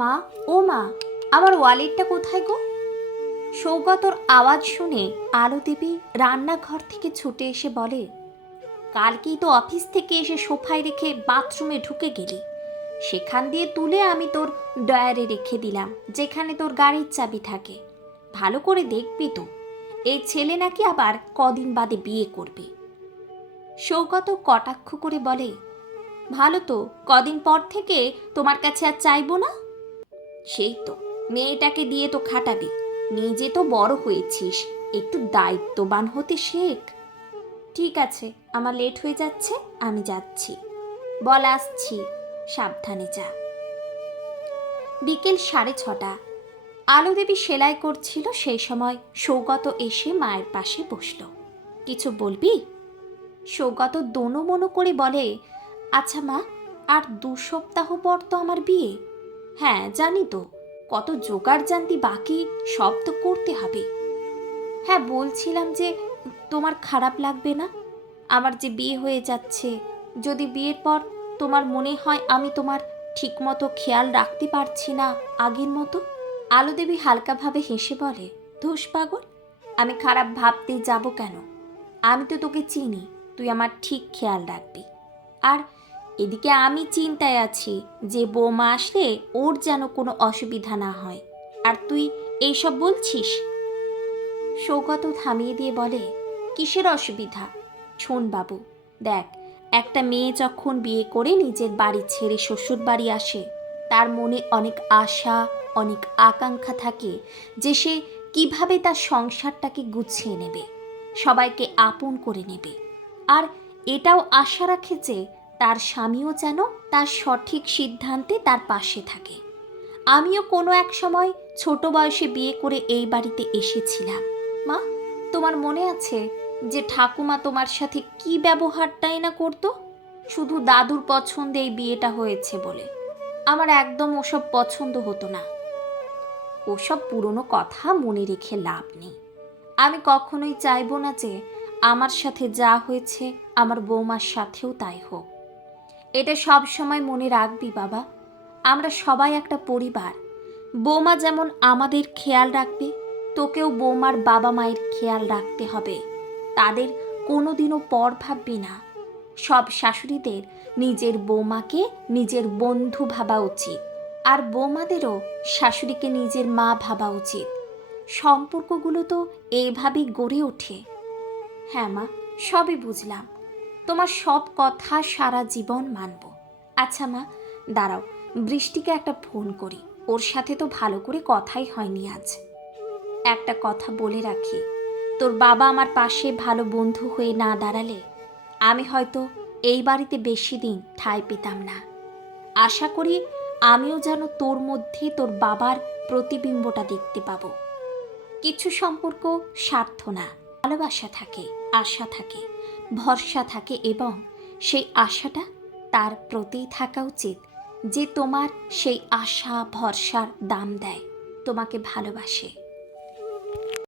মা, ও মা, আমার ওয়ালেটটা কোথায় গো? সৌগতর আওয়াজ শুনে আলো দেবী রান্নাঘর থেকে ছুটে এসে বলে, কালকেই তো অফিস থেকে এসে সোফায় রেখে বাথরুমে ঢুকে গেলি। সেখান দিয়ে তুলে আমি তোর ডয়ারে রেখে দিলাম, যেখানে তোর গাড়ির চাবি থাকে। ভালো করে দেখবি তো, এই ছেলে নাকি আবার কদিন বাদে বিয়ে করবে। সৌগত কটাক্ষ করে বলে, ভালো তো, কদিন পর থেকে তোমার কাছে আর চাইবো না। সেই তো, মেয়েটাকে দিয়ে তো খাটাবি, নিজে তো বড় হয়েছিস, একটু দায়িত্ববান হতে শেখ। ঠিক আছে, আমার লেট হয়ে যাচ্ছে, আমি যাচ্ছি। বল আসছি, সাবধানে যা। বিকেল 6:30। আলো দেবী সেলাই করছিল, সেই সময় সৌগত এসে মায়ের পাশে বসল। কিছু বলবি? সৌগত দোনো মনো করে বলে, আচ্ছা মা, আর 2 সপ্তাহ পর তো আমার বিয়ে। হ্যাঁ জানি তো, কত জোগাড় জান্তি বাকি, সব তো করতে হবে। হ্যাঁ বলছিলাম যে, তোমার খারাপ লাগবে না? আমার যে বিয়ে হয়ে যাচ্ছে, যদি বিয়ের পর তোমার মনে হয় আমি তোমার ঠিকমতো খেয়াল রাখতে পারছি না আগের মতো। আলো দেবী হালকাভাবে হেসে বলে, ধুস পাগল, আমি খারাপ ভাবতে যাব কেন? আমি তো তোকে চিনি, তুই আমার ঠিক খেয়াল রাখবি। আর এদিকে আমি চিন্তায় আছি যে বৌমা আসলে ওর যেন কোনো অসুবিধা না হয়, আর তুই এইসব বলছিস। সৌগত থামিয়ে দিয়ে বলে, কিসের অসুবিধা? শোন বাবু, দেখ, একটা মেয়ে যখন বিয়ে করে নিজের বাড়ি ছেড়ে শ্বশুর বাড়ি আসে, তার মনে অনেক আশা, অনেক আকাঙ্ক্ষা থাকে যে সে কিভাবে তার সংসারটাকে গুছিয়ে নেবে, সবাইকে আপন করে নেবে। আর এটাও আশা রাখে যে তার স্বামীও যেন তার সঠিক সিদ্ধান্তে তার পাশে থাকে। আমিও কোনো এক সময় ছোট বয়সে বিয়ে করে এই বাড়িতে এসেছিলাম। মা, তোমার মনে আছে যে ঠাকুমা তোমার সাথে কি ব্যবহারটাই না করতো? শুধু দাদুর পছন্দে এই বিয়েটা হয়েছে বলে। আমার একদম ওসব পছন্দ হতো না। ওসব পুরনো কথা মনে রেখে লাভ নেই। আমি কখনোই চাইবো না যে আমার সাথে যা হয়েছে আমার বৌমার সাথেও তাই হোক। এটা সব সময় মনে রাখবি বাবা, আমরা সবাই একটা পরিবার। বৌমা যেমন আমাদের খেয়াল রাখবে, তোকেও বৌমার বাবা মায়ের খেয়াল রাখতে হবে। তাদের কোনোদিনও পর ভাববি না। সব শাশুড়িদের নিজের বৌমাকে নিজের বন্ধু ভাবা উচিত, আর বৌমাদেরও শাশুড়িকে নিজের মা ভাবা উচিত। সম্পর্কগুলো তো এইভাবেই গড়ে ওঠে। হ্যাঁ মা, সবই বুঝলাম, তোমার সব কথা সারা জীবন মানব। আচ্ছা মা, দাঁড়াও, বৃষ্টিকে একটা ফোন করি, ওর সাথে তো ভালো করে কথাই হয়নি আজ। একটা কথা বলে রাখি, তোর বাবা আমার পাশে ভালো বন্ধু হয়ে না দাঁড়ালে আমি হয়তো এই বাড়িতে বেশি দিন ঠাঁই পেতাম না। আশা করি আমিও যেন তোর মধ্যে তোর বাবার প্রতিবিম্বটা দেখতে পাবো। কিছু সম্পর্ক স্বার্থ না, ভালোবাসা থাকে, আশা থাকে, ভরসা থাকে, এবং সেই আশাটা তার প্রতিই থাকা উচিত যে তোমার সেই আশা ভরসার দাম দেয়, তোমাকে ভালোবাসে।